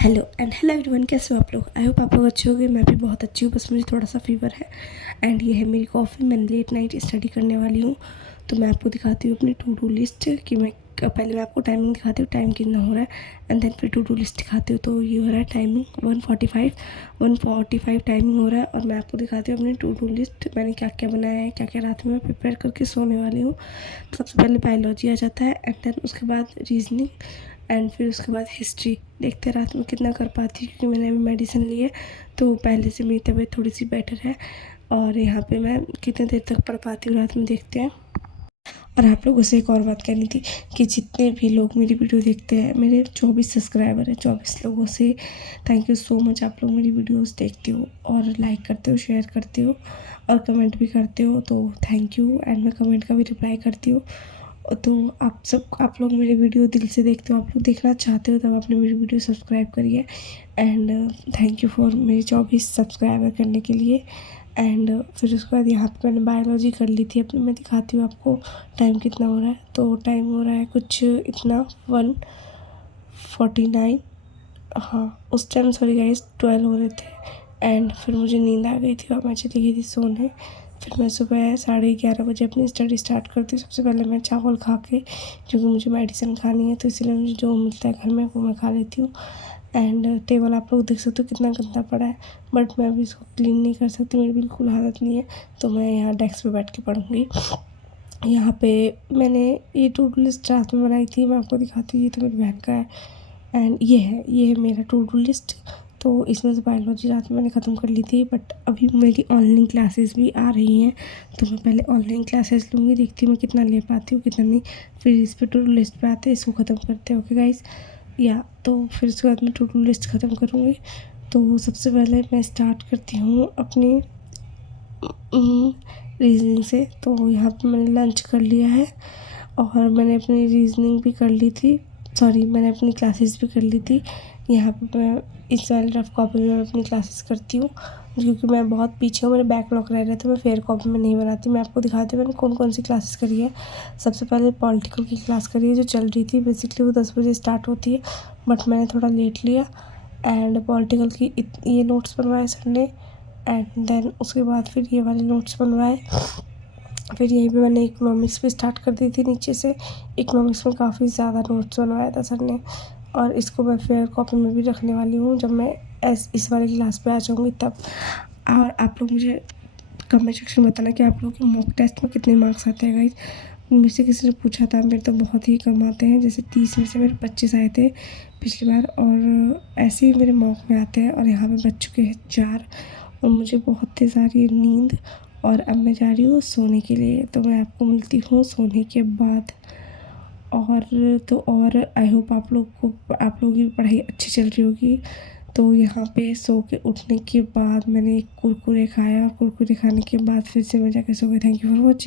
Hello everyone, कैसे हो आप लोग। आई होप आप लोग अच्छे होंगे। मैं भी बहुत अच्छी हूँ, बस मुझे थोड़ा सा फीवर है। एंड ये है मेरी कॉफ़ी। मैं लेट नाइट स्टडी करने वाली हूँ, तो मैं आपको दिखाती हूँ अपनी टू डू लिस्ट कि मैं पहले मैं आपको टाइमिंग दिखाती हूँ, टाइम कितना हो रहा है, एंड देन फिर टू डू लिस्ट दिखाती हूँ। तो ये हो रहा है टाइमिंग 1:45 टाइमिंग हो रहा है। और मैं आपको दिखाती हूँ अपनी टू डू लिस्ट, मैंने क्या क्या बनाया है, क्या क्या रात में मैं प्रिपेयर करके सोने वाली हूँ। सबसे पहले बायोलॉजी आ जाता है, एंड देन उसके बाद रीजनिंग, एंड फिर उसके बाद हिस्ट्री। देखते रात में कितना कर पाती हूँ, क्योंकि मैंने अभी मेडिसिन ली है तो पहले से मेरी तबीयत थोड़ी सी बेटर है। और यहाँ पे मैं कितने देर तक पढ़ पाती हूँ रात में, देखते हैं। और आप लोगों से एक और बात करनी थी कि जितने भी लोग मेरी वीडियो देखते हैं, मेरे 24 सब्सक्राइबर हैं, 24 लोगों से थैंक यू सो मच। आप लोग मेरी वीडियोस देखते हो और लाइक करते हो, शेयर करते हो और कमेंट भी करते हो, तो थैंक यू। एंड मैं कमेंट का भी रिप्लाई करती हूँ। तो आप लोग मेरी वीडियो दिल से देखते हो, आप लोग देखना चाहते हो, तब आपने मेरी वीडियो सब्सक्राइब करिए। एंड थैंक यू फॉर मेरे 24 सब्सक्राइबर करने के लिए। एंड फिर उसके बाद यहाँ पे मैंने बायोलॉजी कर ली थी अपनी। मैं दिखाती हूँ आपको टाइम कितना हो रहा है। तो टाइम हो रहा है कुछ इतना 1:49। हाँ, उस टाइम सॉरी गाइस 12 हो रहे थे। एंड फिर मुझे नींद आ गई थी और मैं चली गई थी सोने। फिर मैं सुबह 11:30 बजे अपनी स्टडी स्टार्ट करती हूँ। सबसे पहले मैं चावल खा के, क्योंकि मुझे मेडिसिन खानी है, तो इसीलिए मुझे जो मिलता है घर में वो मैं खा लेती हूँ। एंड टेबल आप लोग देख सकते हो कितना गंदा पड़ा है, बट मैं अभी इसको क्लीन नहीं कर सकती, मेरी बिल्कुल हालत नहीं है। तो मैं यहाँ डेस्क पे बैठ के पढ़ूँगी। यहाँ पे मैंने ये टू डू लिस्ट रात में बनाई थी, मैं आपको दिखाती हूँ। ये तो मेरी बहन का है। एंड ये है मेरा टू डू लिस्ट। तो इसमें से बायोलॉजी रात में मैंने ख़त्म कर ली थी, बट अभी मेरी ऑनलाइन क्लासेस भी आ रही हैं, तो मैं पहले ऑनलाइन क्लासेस लूँगी, देखती हूँ मैं कितना ले पाती हूँ, कितना नहीं। फिर इस पर टू डू लिस्ट पे आते हैं, इसको ख़त्म करते हैं। ओके गाइस, या तो फिर उसके बाद मैं टू डू लिस्ट ख़त्म करूँगी। तो सबसे पहले मैं स्टार्ट करती हूँ अपनी रीजनिंग से। तो यहाँ पे मैंने लंच कर लिया है और मैंने अपनी रीजनिंग भी कर ली थी, सॉरी मैंने अपनी क्लासेस भी कर ली थी। यहाँ पे मैं इस वाली रफ कॉपी में मैं अपनी क्लासेस करती हूँ, क्योंकि मैं बहुत पीछे हूँ, मेरे बैकलॉग रह रहे थे, मैं फेयर कॉपी में नहीं बनाती। मैं आपको दिखाती हूँ मैंने कौन कौन सी क्लासेस करी है। सबसे पहले पॉलिटिकल की क्लास करी है, जो चल रही थी। बेसिकली वो 10 बजे स्टार्ट होती है, बट मैंने थोड़ा लेट लिया। एंड पॉलिटिकल की ये नोट्स बनवाए सर ने। एंड देन उसके बाद फिर ये वाले नोट्स बनवाए। फिर यहीं पे मैंने इकोनॉमिक्स भी स्टार्ट कर दी थी नीचे से। इकोनॉमिक्स में काफ़ी ज़्यादा नोट्स बनवाया था सर ने, और इसको मैं फेयर कॉपी में भी रखने वाली हूँ जब मैं इस वाले क्लास पे आ जाऊँगी तब। और आप लोग मुझे कमेंट सेक्शन में बताना कि आप लोग के मॉक टेस्ट में कितने मार्क्स आते हैं गाइस। मुझसे किसी ने पूछा था, मेरे तो बहुत ही कम आते हैं, जैसे 30 में से मेरे 25 आए थे पिछली बार, और ऐसे ही मेरे मॉक में आते हैं। और यहाँ पे बच चुके हैं 4, और मुझे बहुत तेज़ आ रही है नींद, और अब मैं जा रही हूँ सोने के लिए। तो मैं आपको मिलती हूँ सोने के बाद। और तो और आई होप आप लोगों की पढ़ाई अच्छी चल रही होगी। तो यहाँ पे सो के उठने के बाद मैंने एक कुरकुरे खाया, और कुरकुरे खाने के बाद फिर से मैं जाके सो गई। Thank you for watching.